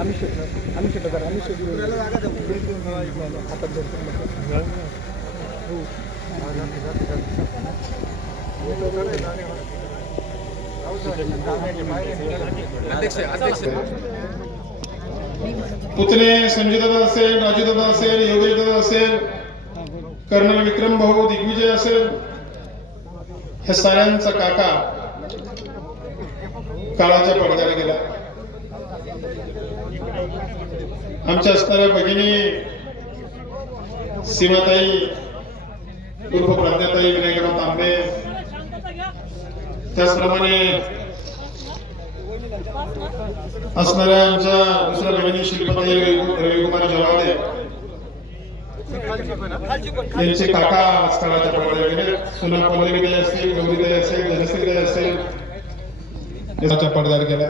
आम्ही शेतलं आम्ही शेतलं करा आम्ही शेतलं हातात धरतो हो पुतणे संजयदादा असेल राजूदादा असेल योगेशदादा असेल कर्नल विक्रम भाऊ दिग्विजय असेल हे साऱ्यांचा काका काळाच्या पडद्याला गेला. आमच्या असणाऱ्या भगिनी सीमाताई उर्फ प्राध्याताई विनायकराव तांबे त्याचप्रमाणे असणाऱ्या आमच्या दुसऱ्या बहिणी शिल्पताई रवी- रविकुमार जवादे त्यांचे काका स्थळाच्या काळाच्या पडद्यावर गेले सुना पल्लवीताई असतील गौरीताई असेल धनश्री धनश्रीताई असेल याच्या पडद्यावर गेल्या.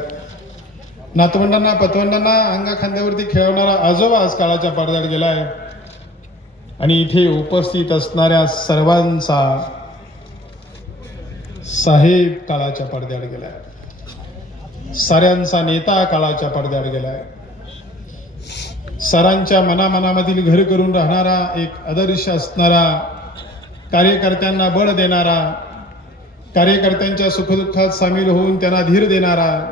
नातवंडांना पतवंडांना अंगा खांद्यावरती खेळवणारा आजोबा आज काळाच्या पडद्यावर गेलाय. आणि इथे उपस्थित असणाऱ्या सर्वांचा साहेब काळाच्या पडद्यावर गेलाय. साऱ्यांचा नेता काळाच्या पडद्यावर गेलाय. सरांच्या मनामनामधील घर करून राहणारा एक आदर्श असणारा कार्यकर्त्यांना बळ देणारा कार्यकर्त्यांच्या सुखदुःखात सामील होऊन त्यांना धीर देणारा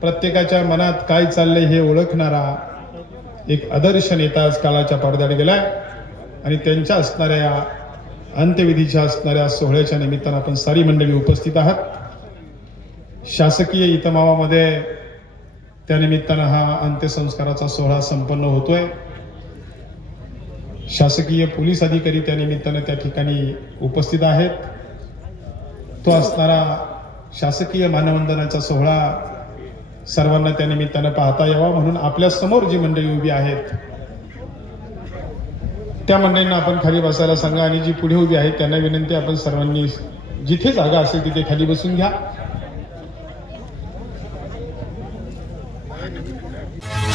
प्रत्येकाच्या मनात काय चाललंय हे ओळखणारा एक आदर्श नेता आज काळाच्या पडद्यावर गेलाय. आणि त्यांच्या असणाऱ्या अंत्यविधीच्या असणाऱ्या सोहळ्याच्या निमित्तानं आपण सारी मंडळी उपस्थित आहात. शासकीय इतमामामध्ये त्यानिमित्तानं हा अंत्यसंस्काराचा सोहळा संपन्न होतोय. शासकीय पोलीस अधिकारी त्यानिमित्तानं त्या ठिकाणी उपस्थित आहेत. तो असणारा शासकीय मानवंदनाचा सोहळा सर्वांना त्यानिमित्तानं पाहता यावा म्हणून आपल्यासमोर जी मंडळी उभी आहेत त्या मंडळींना आपण खाली बसायला सांगा आणि जी पुढे उभी आहेत त्यांना विनंती आपण सर्वांनी जिथे जागा असेल तिथे खाली बसून घ्या. الحمد لله.